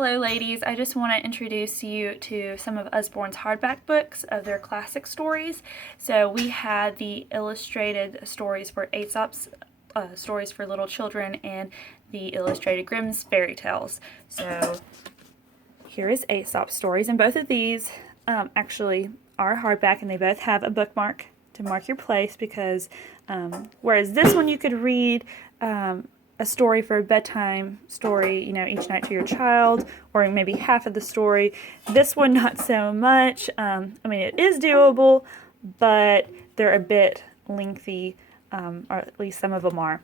Hello ladies, I just want to introduce you to some of Usborne's hardback books of their classic stories. So we had the illustrated stories for Aesop's stories for little children and the illustrated Grimm's fairy tales. So here is Aesop's stories, and both of these actually are hardback, and they both have a bookmark to mark your place because whereas this one you could read a story for a bedtime story, each night to your child, or maybe half of the story. This one, not so much. It is doable, but they're a bit lengthy, or at least some of them are.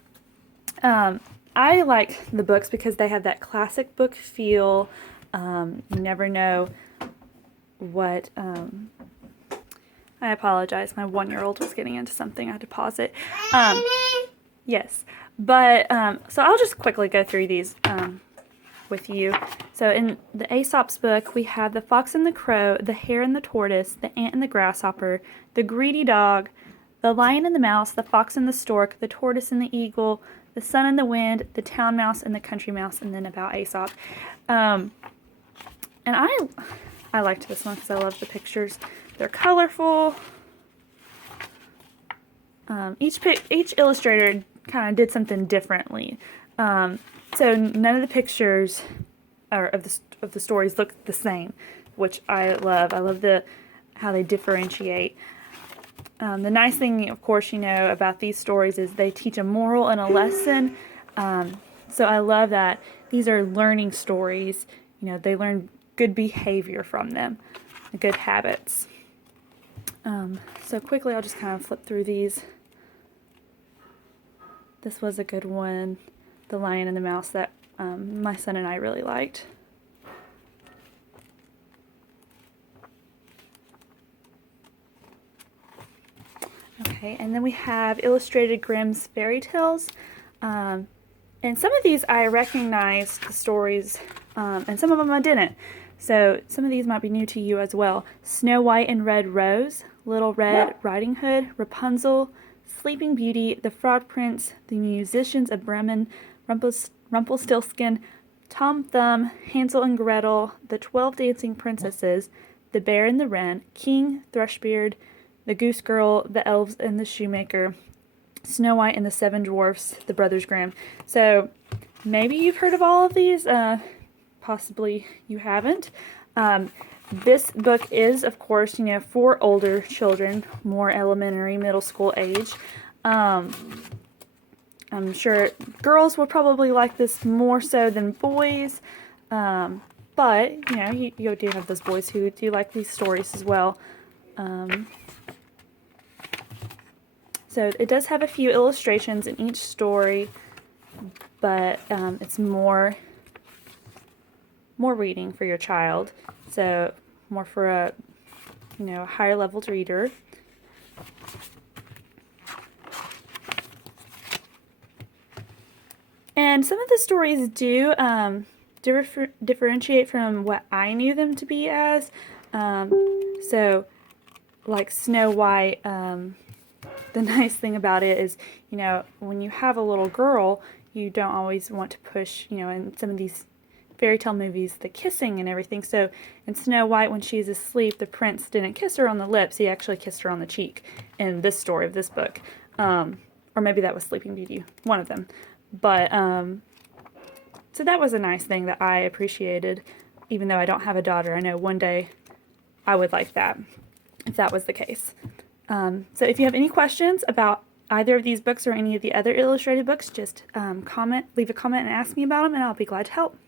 I like the books because they have that classic book feel. You never know what... I apologize. My 1-year-old was getting into something. I had to pause it. Yes. But, so I'll just quickly go through these with you. So in the Aesop's book, we have the fox and the crow, the hare and the tortoise, the ant and the grasshopper, the greedy dog, the lion and the mouse, the fox and the stork, the tortoise and the eagle, the sun and the wind, the town mouse and the country mouse, and then about Aesop. And I liked this one because I love the pictures. They're colorful. Each illustrator kind of did something differently. So none of the pictures of the stories look the same, which I love. I love how they differentiate. The nice thing, of course, about these stories is they teach a moral and a lesson. So I love that these are learning stories. They learn good behavior from them, good habits. So quickly, I'll just kind of flip through these. This was a good one, The Lion and the Mouse, that my son and I really liked. Okay, and then we have Illustrated Grimm's Fairy Tales. And some of these I recognized the stories, and some of them I didn't. So some of these might be new to you as well. Snow White and Red Rose, Little Red Riding Hood, Rapunzel, Sleeping Beauty, The Frog Prince, The Musicians of Bremen, Rumpelstiltskin, Tom Thumb, Hansel and Gretel, The 12 Dancing Princesses, The Bear and the Wren, King Thrushbeard, The Goose Girl, The Elves and the Shoemaker, Snow White and the Seven Dwarfs, The Brothers Grimm. So maybe you've heard of all of these, possibly you haven't. This book is, of course, for older children, more elementary, middle school age. I'm sure girls would probably like this more so than boys, but, you do have those boys who do like these stories as well. So it does have a few illustrations in each story, but it's more reading for your child, so more for a higher level reader. And some of the stories do differentiate from what I knew them to be as. So like Snow White, the nice thing about it is, when you have a little girl, you don't always want to push, in some of these fairy tale movies, the kissing and everything. So in Snow White, when she's asleep, the prince didn't kiss her on the lips, he actually kissed her on the cheek in this story of this book. Or maybe that was Sleeping Beauty, one of them. But, so that was a nice thing that I appreciated, even though I don't have a daughter. I know one day I would like that, if that was the case. So if you have any questions about either of these books or any of the other illustrated books, just leave a comment and ask me about them, and I'll be glad to help.